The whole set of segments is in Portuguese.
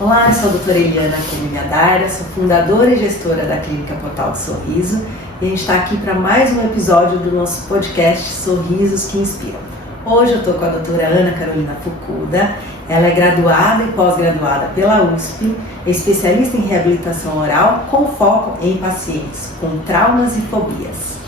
Olá, eu sou a doutora Eliana Darda, sou fundadora e gestora da Clínica Portal do Sorriso e a gente está aqui para mais um episódio do nosso podcast Sorrisos que Inspiram. Hoje eu estou com a doutora Ana Carolina Fukuda, ela é graduada e pós-graduada pela USP, é especialista em reabilitação oral com foco em pacientes com traumas e fobias.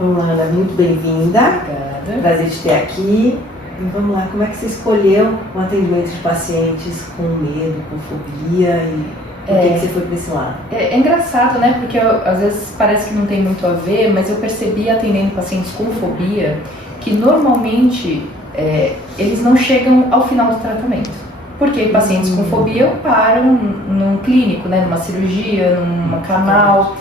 Ana, muito bem-vinda. Obrigada. Prazer te ter aqui. E vamos lá, como é que você escolheu o atendimento de pacientes com medo, com fobia e por que você foi para esse lado? É engraçado, né? Porque às vezes parece que não tem muito a ver, mas eu percebi atendendo pacientes com fobia que normalmente eles não chegam ao final do tratamento. Porque pacientes com fobia param num clínico, né? Numa cirurgia, num canal.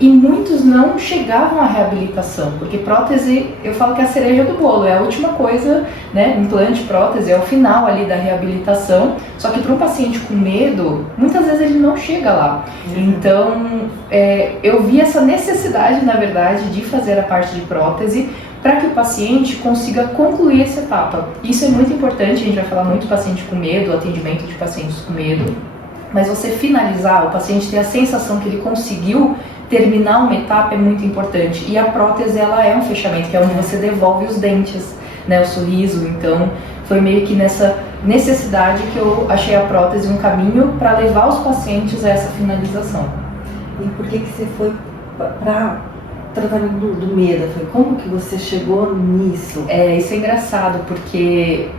E muitos não chegavam à reabilitação, porque prótese, eu falo que é a cereja do bolo, é a última coisa, né? Implante, prótese, é o final ali da reabilitação. Só que para um paciente com medo, muitas vezes ele não chega lá. Então, eu vi essa necessidade, na verdade, de fazer a parte de prótese para que o paciente consiga concluir essa etapa. Isso é muito importante, a gente vai falar muito de paciente com medo, atendimento de pacientes com medo. Mas você finalizar, o paciente ter a sensação que ele conseguiu terminar uma etapa é muito importante. E a prótese, ela é um fechamento, que é onde você devolve os dentes, né, o sorriso. Então, foi meio que nessa necessidade que eu achei a prótese um caminho para levar os pacientes a essa finalização. E por que você foi para tratamento do medo? Como que você chegou nisso? Isso é engraçado, porque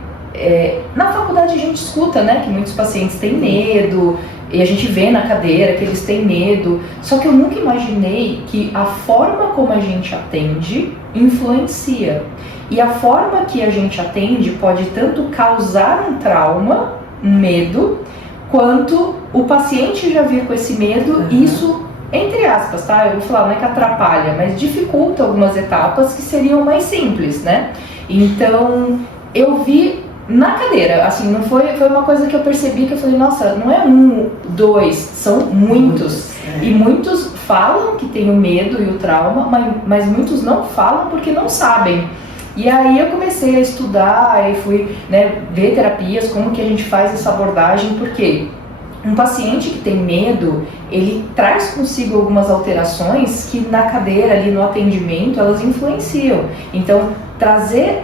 na faculdade a gente escuta, né, que muitos pacientes têm medo, e a gente vê na cadeira que eles têm medo, só que eu nunca imaginei que a forma como a gente atende influencia. E a forma que a gente atende pode tanto causar um trauma, um medo, quanto o paciente já vir com esse medo, e isso, entre aspas, tá? Eu vou falar, não é que atrapalha, mas dificulta algumas etapas que seriam mais simples, né? Então, eu vi na cadeira, assim, não foi uma coisa que eu percebi que eu falei, nossa, não é um, dois, são muitos. E muitos falam que tem o medo e o trauma, mas muitos não falam porque não sabem. E aí eu comecei a estudar e fui, né, ver terapias, como que a gente faz essa abordagem, porque um paciente que tem medo, ele traz consigo algumas alterações que na cadeira, ali no atendimento, elas influenciam. Então, trazer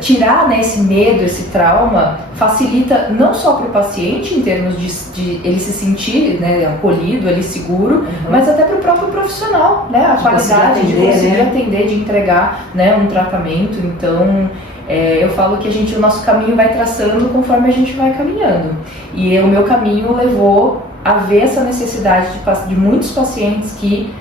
tirar, né, esse medo, esse trauma, facilita não só para o paciente em termos de ele se sentir, né, acolhido, ali seguro, mas até para o próprio profissional, né, a qualidade de conseguir atender, de entregar, né, um tratamento. Então, eu falo que o nosso caminho vai traçando conforme a gente vai caminhando. E o meu caminho levou a ver essa necessidade de muitos pacientes que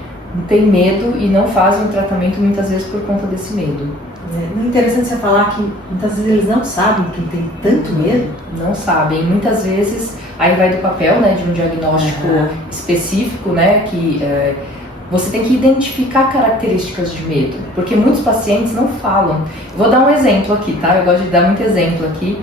têm medo e não fazem o tratamento muitas vezes por conta desse medo. É interessante você falar que muitas vezes eles não sabem que tem tanto medo. Não sabem. Muitas vezes, aí vai do papel, né, de um diagnóstico específico, né, que você tem que identificar características de medo, porque muitos pacientes não falam. Vou dar um exemplo aqui, tá? Eu gosto de dar muito exemplo aqui.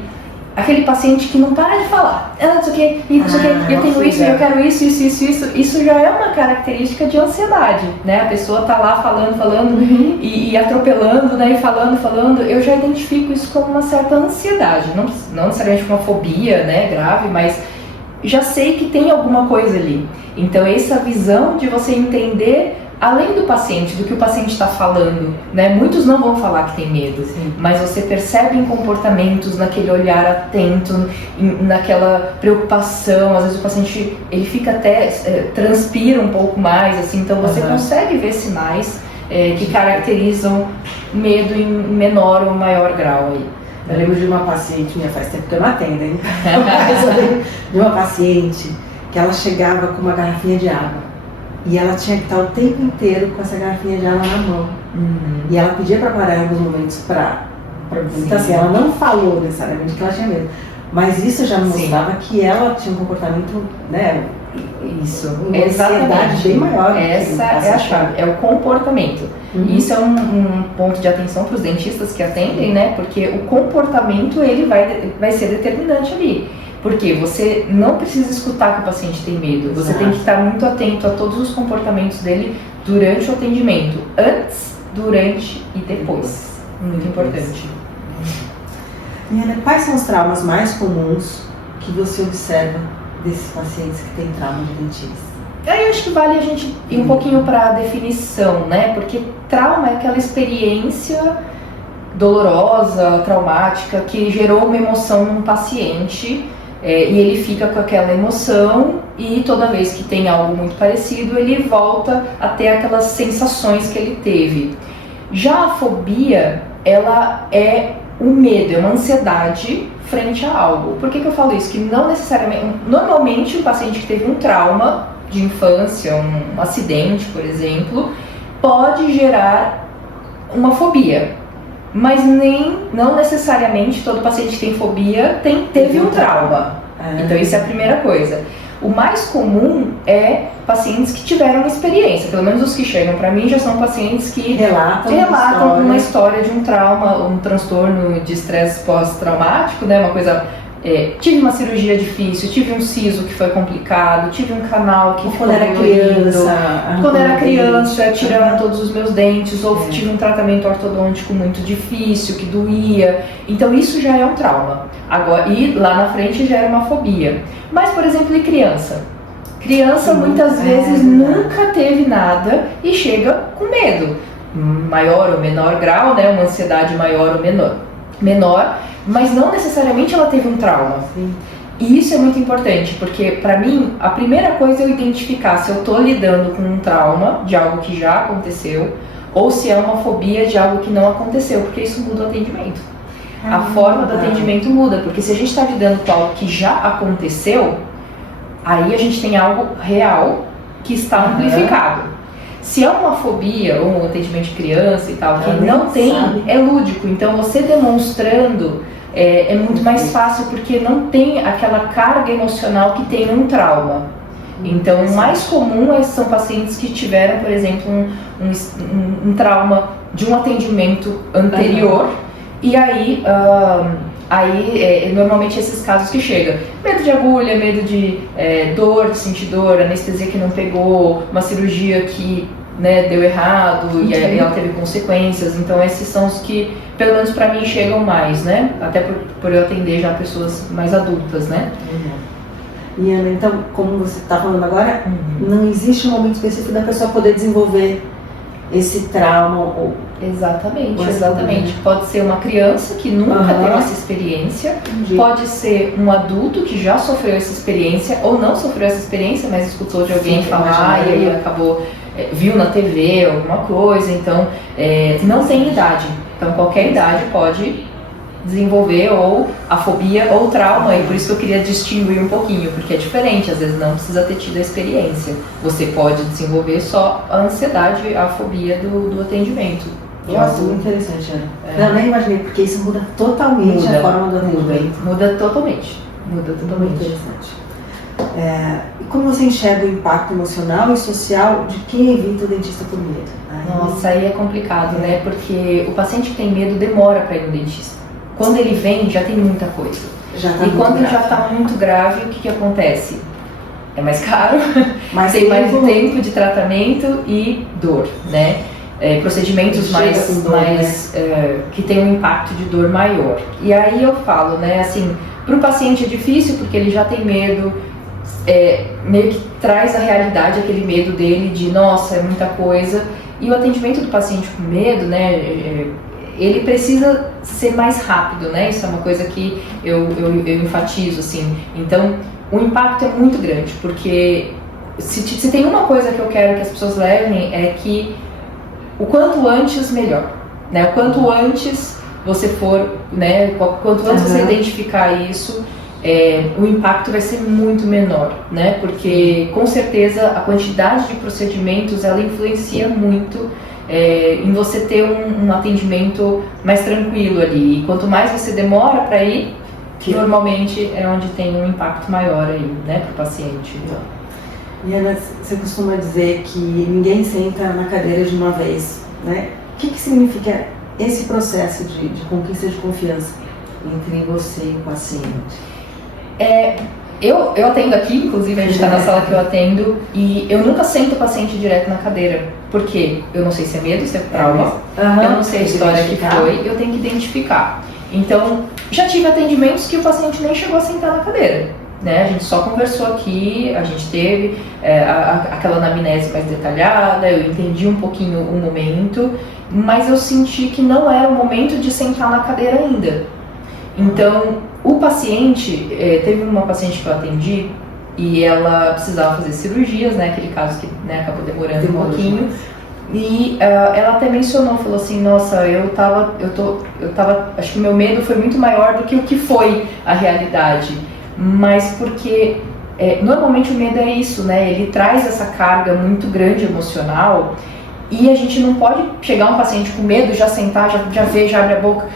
Aquele paciente que não para de falar, não sei o que, não sei o que, eu tenho isso, eu quero isso já é uma característica de ansiedade, né? A pessoa tá lá falando e atropelando, né? E falando, eu já identifico isso como uma certa ansiedade, não necessariamente uma fobia, né, grave, mas já sei que tem alguma coisa ali. Então essa visão de você entender além do paciente, do que o paciente está falando, né? Muitos não vão falar que tem medo, mas você percebe em comportamentos, naquele olhar atento, naquela preocupação. Às vezes o paciente ele fica até transpira um pouco mais, assim. Então você consegue ver sinais que caracterizam medo em menor ou maior grau aí. Eu lembro de uma paciente minha, faz tempo que eu não atendo, hein? Mas eu lembro de uma paciente que ela chegava com uma garrafinha de água. E ela tinha que estar o tempo inteiro com essa garrafinha de água na mão. E ela pedia para parar em alguns momentos para então assim, ela não falou necessariamente que ela tinha medo. Mas isso já mostrava que ela tinha um comportamento, né? Isso, uma ansiedade bem maior. Essa é a chave, é o comportamento. E isso é um ponto de atenção para os dentistas que atendem, né? Porque o comportamento ele vai ser determinante ali. Porque você não precisa escutar que o paciente tem medo, você tem que estar muito atento a todos os comportamentos dele durante o atendimento, antes, durante e depois. Muito importante. Quais são os traumas mais comuns que você observa desses pacientes que têm trauma de dentista? Aí eu acho que vale a gente ir um pouquinho para a definição, né? Porque trauma é aquela experiência dolorosa, traumática, que gerou uma emoção num paciente, e ele fica com aquela emoção, e toda vez que tem algo muito parecido, ele volta a ter aquelas sensações que ele teve. Já a fobia, ela é o medo, é uma ansiedade frente a algo. Por que eu falo isso? Que não necessariamente, normalmente o paciente que teve um trauma de infância, um acidente, por exemplo, pode gerar uma fobia, mas não necessariamente todo paciente que tem fobia teve um trauma. Então isso é a primeira coisa. O mais comum é pacientes que tiveram uma experiência, pelo menos os que chegam para mim já são pacientes que relatam uma história de um trauma, um transtorno de estresse pós-traumático, né? Uma coisa, tive uma cirurgia difícil, tive um siso que foi complicado, tive um canal que ficou dolorido. Quando era criança, tiraram todos os meus dentes, ou tive um tratamento ortodôntico muito difícil, que doía. Então isso já é um trauma. Agora, e lá na frente já era uma fobia. Mas, por exemplo, e criança? Criança muitas vezes nunca teve nada e chega com medo. Maior ou menor grau, né? Uma ansiedade maior ou menor, mas não necessariamente ela teve um trauma. Sim. E isso é muito importante, porque para mim, a primeira coisa é eu identificar se eu estou lidando com um trauma de algo que já aconteceu, ou se é uma fobia de algo que não aconteceu, porque isso muda o atendimento. A forma do atendimento muda, porque se a gente está lidando com algo que já aconteceu, aí a gente tem algo real que está amplificado. Se é uma fobia ou um atendimento de criança e tal, que não tem, é lúdico. Então você demonstrando é muito mais fácil, porque não tem aquela carga emocional que tem um trauma. Então o mais comum são pacientes que tiveram, por exemplo, um trauma de um atendimento anterior. E aí, normalmente esses casos que chegam, medo de agulha, medo de dor, de sentir dor, anestesia que não pegou, uma cirurgia que deu errado e ela teve consequências. Então esses são os que, pelo menos para mim, chegam mais, né? Até por eu atender já pessoas mais adultas, né? E Ana, então, como você está falando agora, não existe um momento específico da pessoa poder desenvolver esse trauma? Exatamente. Pode ser uma criança que nunca teve essa experiência, pode ser um adulto que já sofreu essa experiência ou não sofreu essa experiência, mas escutou de alguém falar e aí acabou, viu na TV alguma coisa. Então, não tem idade. Então, qualquer idade pode desenvolver ou a fobia ou o trauma, e por isso que eu queria distinguir um pouquinho, porque é diferente, às vezes não precisa ter tido a experiência. Você pode desenvolver só a ansiedade, a fobia do atendimento. Nossa, muito interessante, Ana. Não, nem imaginei, porque isso muda totalmente a forma do atendimento. Muda totalmente. Muito interessante. E como você enxerga o impacto emocional e social de quem evita o dentista por medo? Nossa, aí é complicado, né? Porque o paciente que tem medo demora para ir no dentista. Quando ele vem, já tem muita coisa. E quando já está muito grave, o que acontece? É mais caro, tem mais tempo de tratamento e dor, né? Procedimentos que tem um impacto de dor maior. E aí eu falo, né, assim, para o paciente é difícil porque ele já tem medo, meio que traz a realidade, aquele medo dele de, nossa, é muita coisa. E o atendimento do paciente com medo, né, ele precisa ser mais rápido, né? Isso é uma coisa que eu enfatizo, assim. Então, o impacto é muito grande, porque se tem uma coisa que eu quero que as pessoas levem é que o quanto antes, melhor, né? O quanto antes você for, né? Quanto antes você identificar isso, o impacto vai ser muito menor, né? Porque, com certeza, a quantidade de procedimentos, ela influencia muito em você ter um atendimento mais tranquilo ali. E quanto mais você demora para ir, normalmente é onde tem um impacto maior aí, né, para o paciente. E Ana, você costuma dizer que ninguém senta na cadeira de uma vez, né? O que significa esse processo de conquista de confiança entre você e o paciente? Eu atendo aqui, inclusive a gente está na sala que eu atendo, e eu nunca sento o paciente direto na cadeira, porque eu não sei se é medo, se é trauma, eu não sei a história que foi, eu tenho que identificar. Então, já tive atendimentos que o paciente nem chegou a sentar na cadeira, né? A gente só conversou aqui, a gente teve aquela anamnese mais detalhada, eu entendi um pouquinho o momento, mas eu senti que não era o momento de sentar na cadeira ainda. Então, o paciente, teve uma paciente que eu atendi e ela precisava fazer cirurgias, né? Aquele caso que, né, acabou demorando um pouquinho. E ela até mencionou, falou assim, nossa, eu tava, acho que meu medo foi muito maior do que o que foi a realidade. Mas porque normalmente o medo é isso, né? Ele traz essa carga muito grande emocional e a gente não pode chegar um paciente com medo, já sentar, já ver, já abre a boca.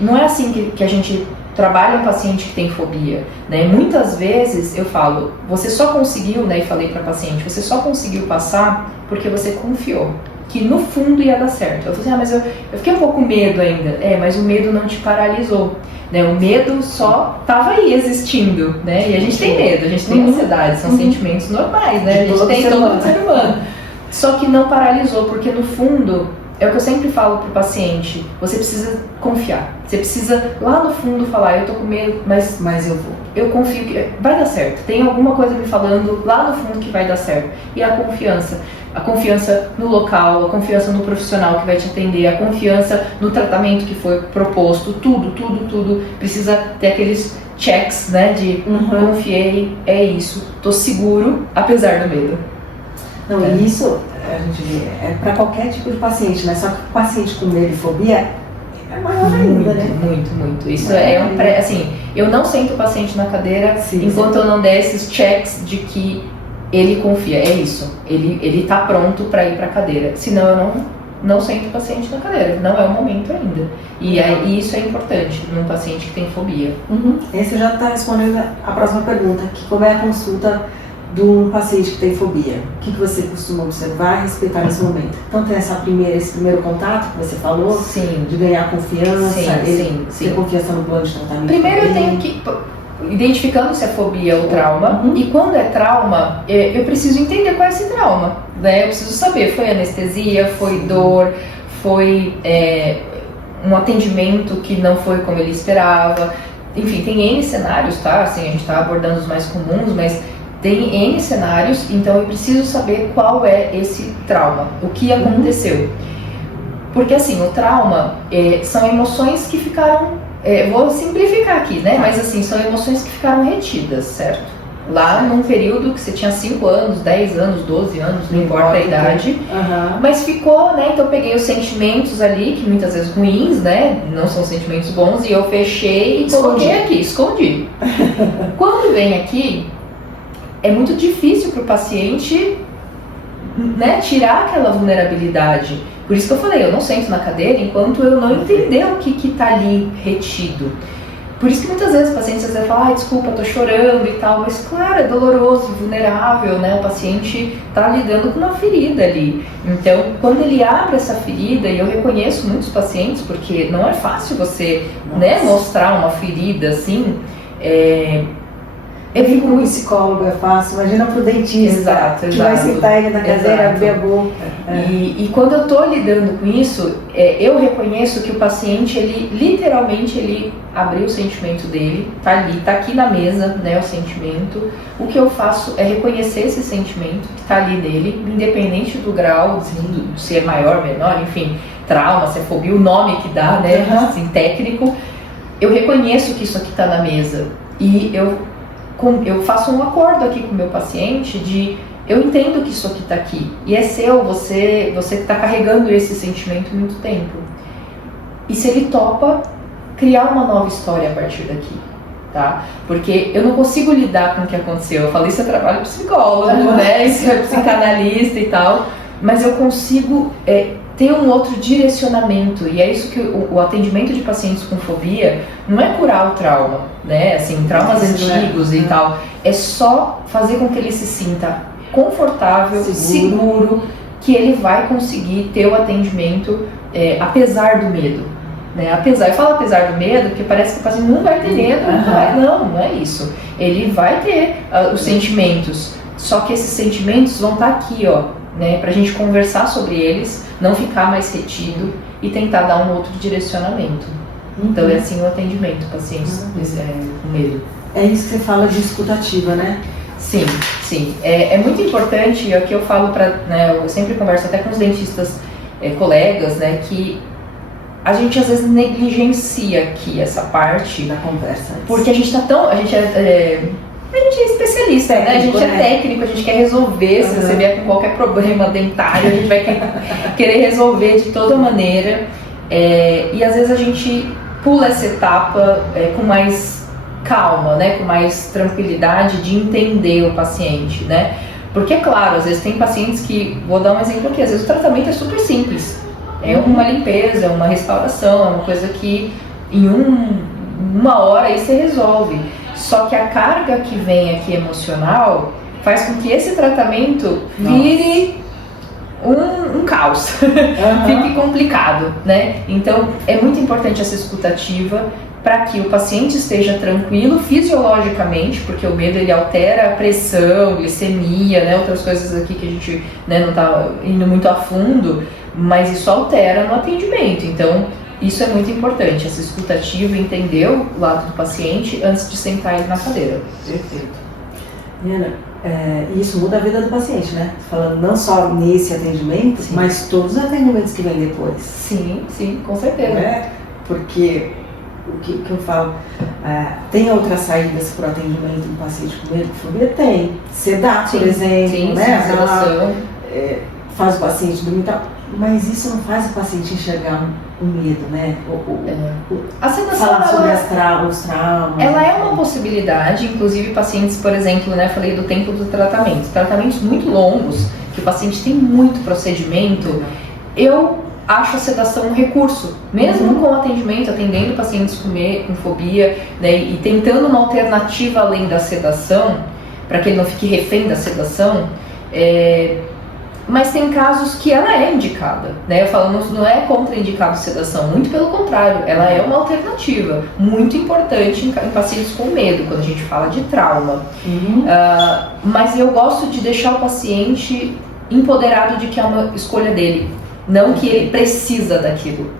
Não é assim que a gente trabalha um paciente que tem fobia, né? Muitas vezes eu falo, você só conseguiu, né? E falei para a paciente, você só conseguiu passar porque você confiou que no fundo ia dar certo. Eu falei assim, mas eu fiquei um pouco com medo ainda. Mas o medo não te paralisou, né? O medo só estava aí existindo, né? E a gente tem medo, a gente tem ansiedade, são sentimentos normais, né? A gente tem todo ser humano. Só que não paralisou, porque no fundo, é o que eu sempre falo pro paciente, você precisa confiar. Você precisa lá no fundo falar, eu tô com medo, mas eu vou. Eu confio que vai dar certo. Tem alguma coisa me falando lá no fundo que vai dar certo. E a confiança no local, a confiança no profissional que vai te atender, a confiança no tratamento que foi proposto, tudo precisa ter aqueles checks, né, de confiei, é isso, tô seguro, apesar do medo. Não, e isso a gente vê, para qualquer tipo de paciente, né? Só que o paciente com medo e fobia é maior ainda, né? Muito. Isso assim, eu não sento o paciente na cadeira enquanto eu não der esses checks de que ele confia, é isso. Ele tá pronto para ir para a cadeira. Senão eu não sento o paciente na cadeira. Não é o momento ainda. E isso é importante num paciente que tem fobia. Esse já está respondendo a próxima pergunta, que como é a consulta de um paciente que tem fobia? O que você costuma observar e respeitar nesse momento? Então tem esse primeiro contato que você falou, de ganhar confiança, ter confiança no plano de tratamento. Primeiro eu tenho que, identificando se é fobia ou trauma, e quando é trauma, eu preciso entender qual é esse trauma, né? Eu preciso saber, foi anestesia, foi dor, foi um atendimento que não foi como ele esperava, enfim, tem N cenários, tá? Assim, a gente tá abordando os mais comuns, mas tem N cenários, então eu preciso saber qual é esse trauma, o que aconteceu. Porque assim, o trauma são emoções que ficaram, vou simplificar aqui, né? Mas assim, são emoções que ficaram retidas, certo? Lá num período que você tinha 5 anos, 10 anos, 12 anos, não importa a idade, mas ficou, né? Então eu peguei os sentimentos ali, que muitas vezes ruins, né? Não são sentimentos bons, e eu fechei e coloquei aqui, escondi. Quando vem aqui, é muito difícil para o paciente, né, tirar aquela vulnerabilidade. Por isso que eu falei, eu não sento na cadeira enquanto eu não entender o que está ali retido. Por isso que muitas vezes o paciente às vezes fala, desculpa, eu tô chorando e tal, mas claro, é doloroso, vulnerável, né? O paciente está lidando com uma ferida ali. Então, quando ele abre essa ferida, e eu reconheço muitos pacientes, porque não é fácil você, né, mostrar uma ferida assim, eu fico com o psicólogo, é fácil, imagina pro dentista, que vai sentar ele na cadeira, abrir a boca. E quando eu tô lidando com isso, eu reconheço que o paciente, ele literalmente, ele abriu o sentimento dele, tá ali, tá aqui na mesa, né, o sentimento. O que eu faço é reconhecer esse sentimento que tá ali nele, independente do grau, assim, se é maior, menor, enfim, trauma, se é fobia, o nome que dá, né, assim, técnico. Eu reconheço que isso aqui tá na mesa e eu faço um acordo aqui com o meu paciente de eu entendo que isso aqui está aqui e é seu, você está carregando esse sentimento há muito tempo. E se ele topa criar uma nova história a partir daqui, tá? Porque eu não consigo lidar com o que aconteceu. Eu falei, isso é trabalho psicólogo, né? Isso é psicanalista e tal, mas eu consigo ter um outro direcionamento, e é isso que o atendimento de pacientes com fobia não é curar o trauma, né, assim, traumas antigos e tal, é só fazer com que ele se sinta confortável, seguro, que ele vai conseguir ter o atendimento apesar do medo, né, eu falo apesar do medo, porque parece que o paciente não vai ter medo, não é isso, ele vai ter os sentimentos, só que esses sentimentos vão estar aqui, ó, né, pra gente conversar sobre eles, não ficar mais retido e tentar dar um outro direcionamento. Então é assim o atendimento, pacientes com medo. É isso que você fala de escutativa, né? Sim, sim. É muito importante, e aqui eu falo né, eu sempre converso até com os dentistas colegas, né, que a gente às vezes negligencia aqui essa parte da conversa. Porque a gente tá tão. A gente é especialista, técnico, né? A gente é técnico, a gente quer resolver. Se você vier com qualquer problema dentário, a gente vai querer resolver de toda maneira. E às vezes a gente pula essa etapa com mais calma, né? Com mais tranquilidade de entender o paciente, né? Porque, claro, às vezes tem pacientes que, vou dar um exemplo aqui, às vezes o tratamento é super simples. É uma limpeza, uma restauração, é uma coisa que em uma hora aí você resolve. Só que a carga que vem aqui emocional faz com que esse tratamento vire um caos, fique complicado, né? Então é muito importante essa escutativa para que o paciente esteja tranquilo fisiologicamente, porque o medo ele altera a pressão, glicemia, né? Outras coisas aqui que a gente, né, não está indo muito a fundo, mas isso altera no atendimento. Então isso é muito importante, essa escutativa, entender o lado do paciente antes de sentar ele na cadeira. Perfeito. Diana, isso muda a vida do paciente, né? Falando não só nesse atendimento, sim, mas todos os atendimentos que vêm depois. Sim, sim, com certeza. Né? Porque o que eu falo, tem outras saídas para o atendimento do paciente com medo de fobia? Tem. Sedar, por exemplo, sim, né? Sedação. Faz o paciente dormir e tal. Mas isso não faz o paciente enxergar o medo, né? A sedação, falar sobre os traumas. Ela é uma possibilidade, inclusive pacientes, por exemplo, né? Falei do tempo do tratamento. Tratamentos muito longos, que o paciente tem muito procedimento, eu acho a sedação um recurso. Mesmo com o atendimento, atendendo pacientes com fobia, né? E tentando uma alternativa além da sedação, para que ele não fique refém da sedação, mas tem casos que ela é indicada, né? Eu falo, não é contraindicado sedação, muito pelo contrário, ela é uma alternativa muito importante em pacientes com medo, quando a gente fala de trauma. Mas eu gosto de deixar o paciente empoderado de que é uma escolha dele, não que ele precisa daquilo.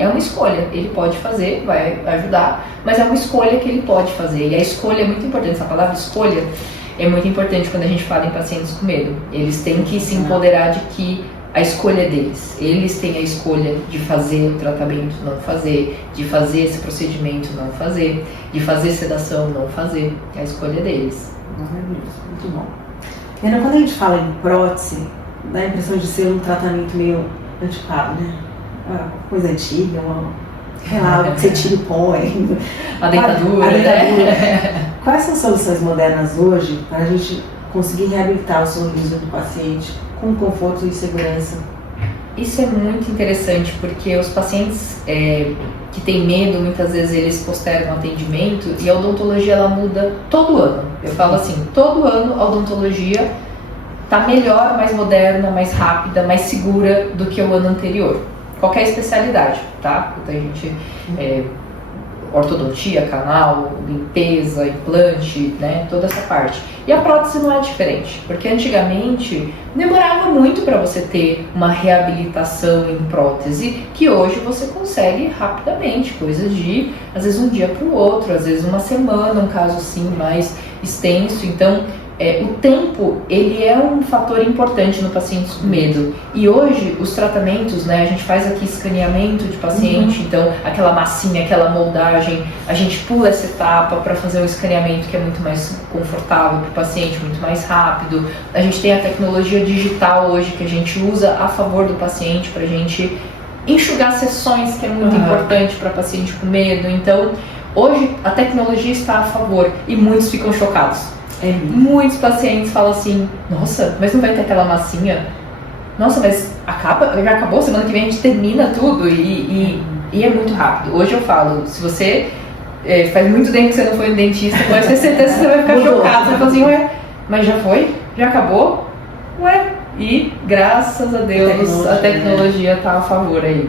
É uma escolha, ele pode fazer, vai ajudar, mas é uma escolha que ele pode fazer, e a escolha é muito importante, essa palavra escolha é muito importante quando a gente fala em pacientes com medo. Eles têm que se empoderar de que a escolha é deles. Eles têm a escolha de fazer o tratamento, não fazer, de fazer esse procedimento, não fazer, de fazer sedação, não fazer. A escolha é deles. Maravilhoso, muito bom. E quando a gente fala em prótese, dá a impressão de ser um tratamento meio antiquado, né? Uma coisa antiga, algo que você tira e põe. A dentadura, né? Quais são as soluções modernas hoje para a gente conseguir reabilitar o sorriso do paciente com conforto e segurança? Isso é muito interessante, porque os pacientes que têm medo, muitas vezes eles postergam o atendimento, e a odontologia ela muda todo ano. Eu falo assim, todo ano a odontologia está melhor, mais moderna, mais rápida, mais segura do que o ano anterior. Qualquer especialidade, tá? Então a gente ortodontia, canal, limpeza, implante, né? Toda essa parte. E a prótese não é diferente, porque antigamente demorava muito para você ter uma reabilitação em prótese, que hoje você consegue rapidamente, coisa de às vezes um dia para o outro, às vezes uma semana, um caso assim mais extenso. Então o tempo, ele é um fator importante no paciente com medo. E hoje, os tratamentos, né, a gente faz aqui escaneamento de paciente, então aquela massinha, aquela moldagem, a gente pula essa etapa para fazer um escaneamento que é muito mais confortável para o paciente, muito mais rápido. A gente tem a tecnologia digital hoje que a gente usa a favor do paciente para a gente enxugar sessões, que é muito importante para paciente com medo. Então, hoje a tecnologia está a favor e muitos ficam chocados. Muitos pacientes falam assim, nossa, mas não vai ter aquela massinha? Nossa, mas já acabou, semana que vem a gente termina tudo e é muito rápido. Hoje eu falo, se você faz muito tempo que você não foi no dentista, pode ter certeza que você vai ficar chocado. Você vai falar assim, ué, mas já foi? Já acabou? Ué, e graças a Deus a tecnologia está a favor aí.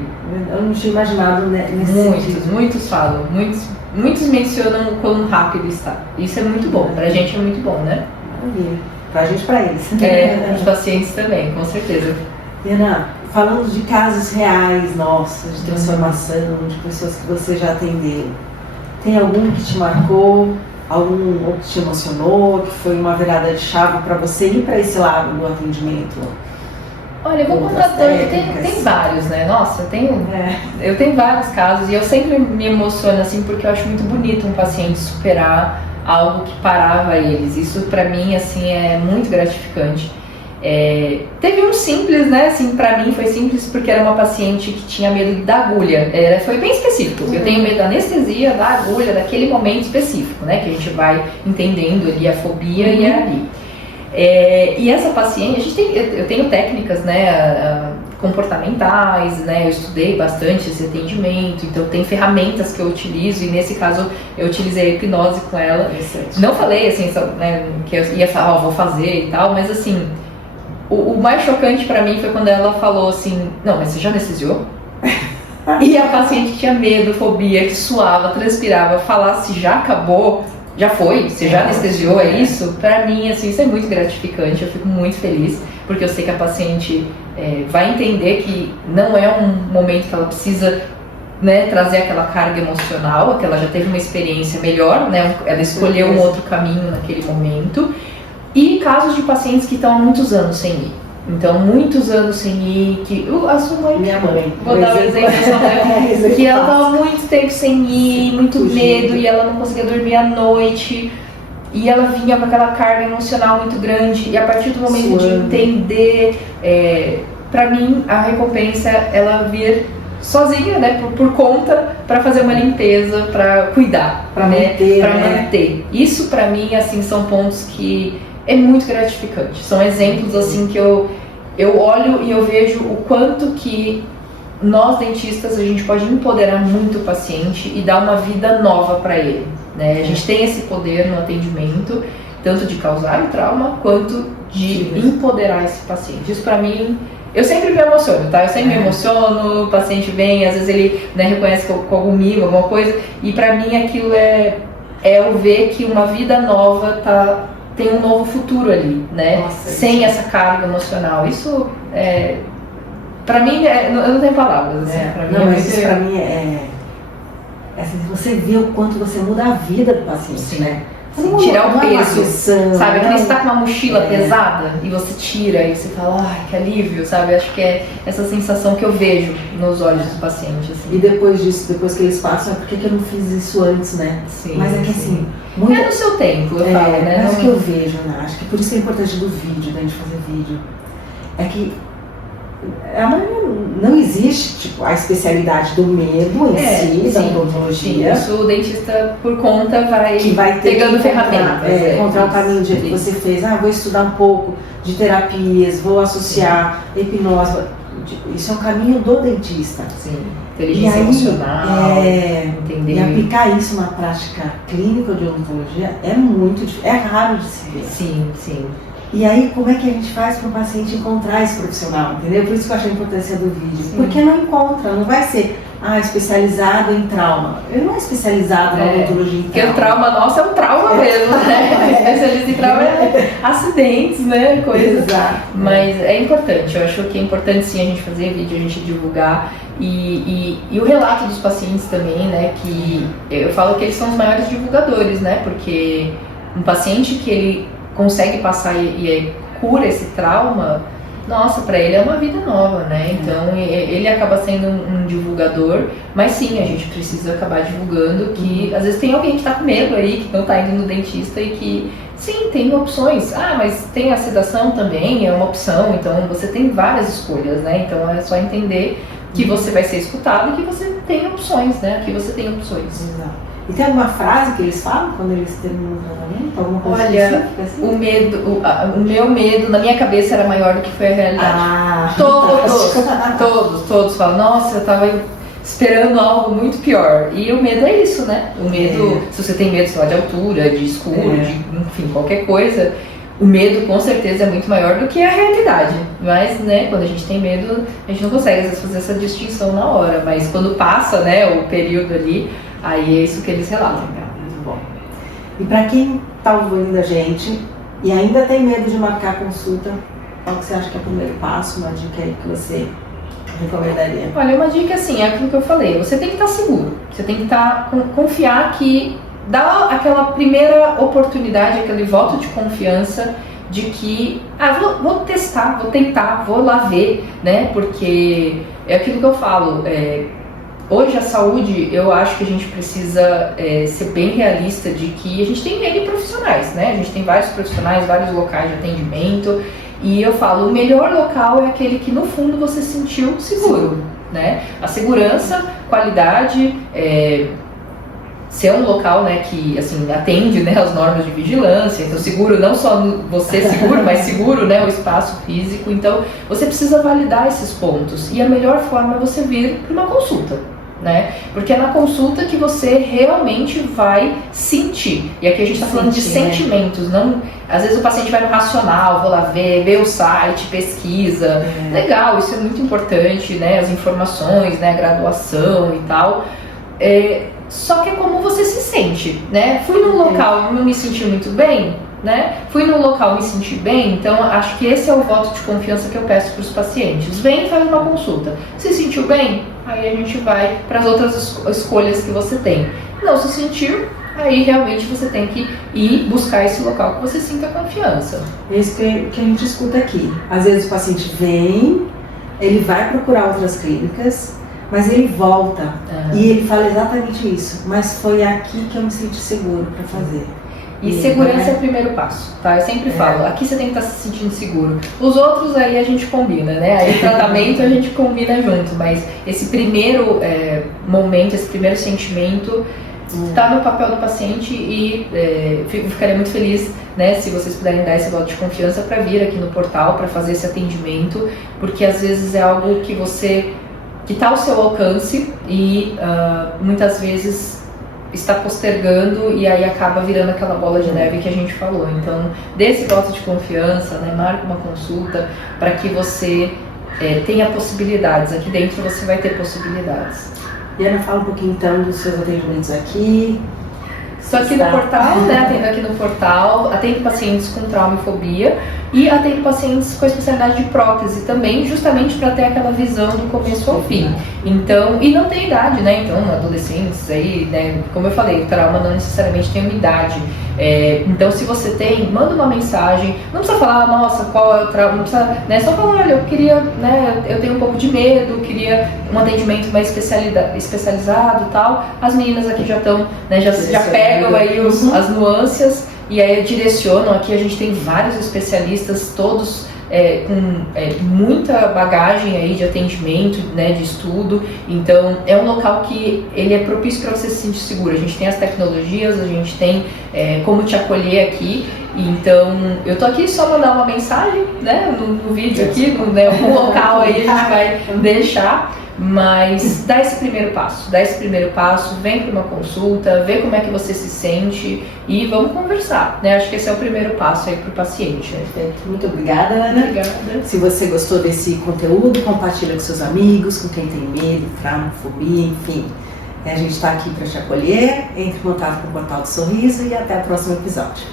Eu não tinha imaginado, né, nesse sentido. Muitos falam, muitos mencionam o quão rápido está. Isso é muito bom, pra gente é muito bom, né? Maravilha. Pra gente, pra eles. Os pacientes também, com certeza. Ana, falando de casos reais, nossos, de transformação, de pessoas que você já atendeu, tem algum que te marcou, algum que te emocionou, que foi uma virada de chave para você ir para esse lado do atendimento? Olha, eu vou contar dois, tem vários, né? Nossa, eu tenho vários casos e eu sempre me emociono assim porque eu acho muito bonito um paciente superar algo que parava eles. Isso pra mim, assim, é muito gratificante. Teve um simples, né? Assim, pra mim foi simples porque era uma paciente que tinha medo da agulha. Foi bem específico. Eu tenho medo da anestesia, da agulha, daquele momento específico, né? Que a gente vai entendendo ali a fobia e é ali. E essa paciente, eu tenho técnicas, né? Comportamentais, né? Eu estudei bastante esse atendimento, então tem ferramentas que eu utilizo e nesse caso eu utilizei a hipnose com ela. Não falei assim, né, que eu ia falar, vou fazer e tal, mas assim, o mais chocante pra mim foi quando ela falou assim, não, mas você já anestesiou? E a paciente tinha medo, fobia, que suava, transpirava, falasse já acabou, já foi, você já anestesiou, é isso? Pra mim, assim, isso é muito gratificante, eu fico muito feliz, porque eu sei que a paciente vai entender que não é um momento que ela precisa, né, trazer aquela carga emocional, que ela já teve uma experiência melhor, né, ela escolheu um outro caminho naquele momento. E casos de pacientes que estão há muitos anos sem ir. Então, muitos anos sem ir, que a sua mãe, minha mãe, vou dar um exemplo da sua mãe, que ela estava muito tempo sem ir, muito medo, e ela não conseguia dormir à noite, e ela vinha com aquela carga emocional muito grande, e a partir do momento de entender, para mim, a recompensa é ela vir sozinha, né, por conta, para fazer uma limpeza, para cuidar, para manter. Isso, para mim, assim, são pontos que é muito gratificante. São exemplos assim que eu olho e eu vejo o quanto que nós dentistas a gente pode empoderar muito o paciente e dar uma vida nova para ele, né? A gente tem esse poder no atendimento, tanto de causar o trauma quanto de empoderar esse paciente. Isso para mim, eu sempre me emociono, tá? Eu sempre me emociono, o paciente vem, às vezes ele, né, reconhece com algum mimo, alguma coisa, e para mim aquilo é eu ver que uma vida nova tem um novo futuro ali, né? Nossa, sem essa carga emocional. Isso, pra mim, eu não tenho palavras. Assim, pra mim, mas isso pra mim assim, você vê o quanto você muda a vida do paciente, sim, né? Tirar o peso, pressão, sabe? Quando você tá com uma mochila pesada e você tira e você fala, ai, que alívio, sabe? Acho que é essa sensação que eu vejo nos olhos dos pacientes. Assim. E depois disso, depois que eles passam, por que eu não fiz isso antes, né? Sim, mas é que assim... É no seu tempo, eu falo, né? Mas o que eu vejo, né? Acho que por isso é importante do vídeo, né? De fazer vídeo. É que a maioria não existe, tipo, a especialidade do medo em si, da odontologia. Isso, o dentista, por conta, vai ter pegando ferramentas. Encontrar o caminho de que você fez. Vou estudar um pouco de terapias, vou associar hipnose. Isso é um caminho do dentista. Sim. Inteligência emocional, entender. E aplicar isso na prática clínica de odontologia é raro de se ver. Sim, sim. E aí, como é que a gente faz para o paciente encontrar esse profissional, entendeu? Por isso que eu achei a importância do vídeo. Sim. Porque não encontra, não vai ser especializado em trauma. Ele não é especializado na odontologia em trauma. Porque o trauma nosso é um trauma mesmo, né? Especialista em trauma é acidentes, né? Coisas. Exato. Mas é importante, eu acho que é importante sim a gente fazer vídeo, a gente divulgar. E o relato dos pacientes também, né? Que eu falo que eles são os maiores divulgadores, né? Porque um paciente que ele consegue passar e cura esse trauma, nossa, para ele é uma vida nova, né? Então ele acaba sendo um divulgador, mas sim, a gente precisa acabar divulgando que às vezes tem alguém que tá com medo aí, que não tá indo no dentista e que sim, tem opções. Mas tem a sedação também, é uma opção, então você tem várias escolhas, né? Então é só entender que você vai ser escutado e que você tem opções, né? Que você tem opções. Exato. E tem alguma frase que eles falam quando eles terminam o tratamento? Alguma coisa específica assim? O meu medo na minha cabeça era maior do que foi a realidade. Todos falam, nossa, eu tava esperando algo muito pior. E o medo é isso, né? O medo, se você tem medo, sei lá, de altura, de escuro, de enfim, qualquer coisa, o medo com certeza é muito maior do que a realidade. Mas, né, quando a gente tem medo, a gente não consegue às vezes fazer essa distinção na hora. Mas quando passa, né, o período ali, aí é isso que eles relatam. Muito bom. E para quem está ouvindo a gente e ainda tem medo de marcar consulta, Qual que você acha que é o primeiro passo, uma dica aí que você recomendaria? Olha, uma dica assim, é aquilo que eu falei, você tem que estar seguro, você tem que confiar que dá aquela primeira oportunidade, aquele voto de confiança de que, vou testar, vou tentar, vou lá ver, né, porque é aquilo que eu falo, hoje a saúde, eu acho que a gente precisa ser bem realista de que a gente tem N profissionais, né, a gente tem vários profissionais, vários locais de atendimento, e eu falo, o melhor local é aquele que no fundo você sentiu seguro, né, a segurança, qualidade, ser um local, né, que assim, atende, né, as normas de vigilância, então seguro não só você seguro, mas seguro, né, o espaço físico, então você precisa validar esses pontos e a melhor forma é você vir para uma consulta, né, porque é na consulta que você realmente vai sentir, e aqui a gente está falando de sentimentos, não, às vezes o paciente vai no racional, vou lá ver o site, pesquisa, legal, isso é muito importante, né, as informações, né, a graduação e tal, só que é como você se sente, né? Fui num local e não me senti muito bem, né? Fui num local e me senti bem, então acho que esse é o voto de confiança que eu peço para os pacientes. Vem e faz uma consulta. Se sentiu bem? Aí a gente vai para as outras escolhas que você tem. Não se sentiu? Aí realmente você tem que ir buscar esse local que você sinta confiança. Esse que a gente escuta aqui. Às vezes o paciente vem, ele vai procurar outras clínicas, mas ele volta e ele fala exatamente isso. Mas foi aqui que eu me senti seguro para fazer. E segurança é o primeiro passo, tá? Eu sempre falo, aqui você tem que estar se sentindo seguro. Os outros aí a gente combina, né? Aí o tratamento a gente combina junto, mas esse primeiro momento, esse primeiro sentimento está no papel do paciente e ficaria muito feliz, né, se vocês puderem dar esse voto de confiança para vir aqui no portal, para fazer esse atendimento, porque às vezes é algo que está ao seu alcance e muitas vezes está postergando e aí acaba virando aquela bola de neve que a gente falou. Então, dê esse voto de confiança, né, marque uma consulta para que você tenha possibilidades. Aqui dentro você vai ter possibilidades. E Ana, fala um pouquinho então dos seus atendimentos aqui. Estou aqui no portal, né, atendo aqui no portal, atendo pacientes com trauma e fobia e atendo pacientes com especialidade de prótese também, justamente para ter aquela visão do começo ao fim. Então, e não tem idade, né, então adolescentes aí, né, como eu falei, o trauma não necessariamente tem uma idade. Então se você tem, manda uma mensagem, não precisa falar, nossa, qual é o trauma, não precisa, né, só falar, olha, eu queria, né, eu tenho um pouco de medo, queria um atendimento mais especializado e tal. As meninas aqui já estão, né, já pegam aí as nuances e aí direcionam. Aqui a gente tem vários especialistas, todos com muita bagagem aí de atendimento, né, de estudo. Então é um local que ele é propício para você se sentir seguro. A gente tem as tecnologias, a gente tem como te acolher aqui. Então eu tô aqui só mandar uma mensagem, né, no vídeo aqui, no local aí a gente vai deixar. Mas dá esse primeiro passo, vem para uma consulta, vê como é que você se sente e vamos conversar, né? Acho que esse é o primeiro passo aí para o paciente. Perfeito. Muito obrigada, Ana. Obrigada. Se você gostou desse conteúdo, compartilha com seus amigos, com quem tem medo, trauma, fobia, enfim. A gente está aqui para te acolher, entre em contato com o Portal do Sorriso e até o próximo episódio.